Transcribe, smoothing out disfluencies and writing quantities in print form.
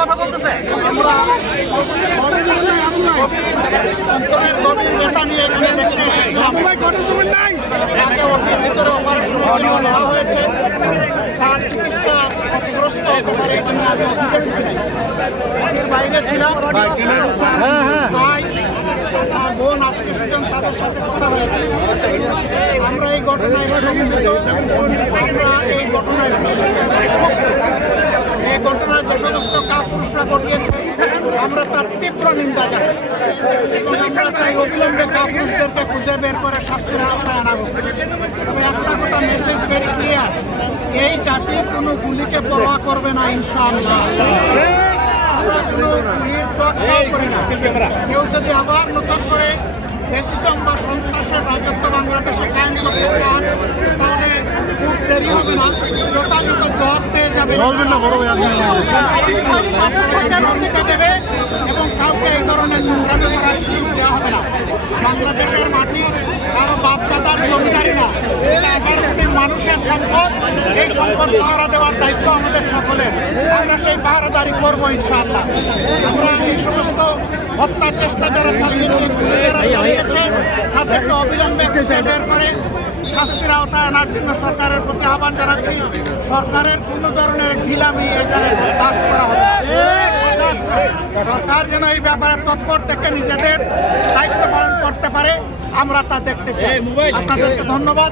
কথা বলতেছে? গভীর ব্যথা নিয়ে এখানে দেখতে এসেছিলাম। তাকে ওটির ভিতরে অপারেশন নেওয়া হয়েছে। তার চিকিৎসা ক্ষতিগ্রস্ত হতে পারে কিনা আমি অভিযোগ করি। ওটির বাইরে ছিলাম। ভাই, তার বোন, আত্মীয়স্বজন, তাদের সাথে কথা হয়েছে। আমরা এই ঘটনায় স্তম্ভিত। আমরা এই ঘটনায় এই ঘটনায় যে সমস্ত কাপুরুষরা ঘটিয়েছে আমরা তার তীব্র নিন্দা জানাই এবং আমরা চাই অবিলম্বে কাপুরুষদেরকে খুঁজে বের করে শাস্তির আওতায় আনা হোক। তবে একটা কথা মেসেজ ভেরি ক্লিয়ার, এই জাতি কোনো গুলিকে পরোয়া করবে না ইনশাআল্লাহ। আমরা কোনো গুলির তোয়াক্কাও করি না। কেউ যদি আবার নতুন করে ফ্যাসিজম বা সন্ত্রাসের রাজত্ব বাংলাদেশে কায়েম করতে চান তাহলে খুব দেরি হবে না, যথাযথ জবাব পেয়ে যাবে। দিতে দেবে এবং কাউকে এই ধরনের নোংরামি করার সুযোগ দেওয়া হবে না। বাংলাদেশের মাটি কারো বাপদাদার জমিদারি না, এটা 11 কোটি মানুষের সম্পদ। এই সম্পদ পাহারা দেওয়ার দায়িত্ব আমাদের সকলের। আমরা সেই পাহারাদারি করবো ইনশাআল্লাহ। আমরা এই সমস্ত হত্যা চেষ্টা যারা চালিয়েছে, যারা চালিয়েছে তাদেরকে অবিলম্বে খুঁজে বের করে শাস্তির আওতায় আনার জন্য সরকারের প্রতি আহ্বান জানাচ্ছি। সরকারের কোনো ধরনের ঢিলামি এখানে বরদাস্ত করা হবে। সরকার যেন এই ব্যাপারে তৎপর থেকে নিজেদের দায়িত্ব পালন করতে পারে আমরা তা দেখতে চাই। আপনাদেরকে ধন্যবাদ।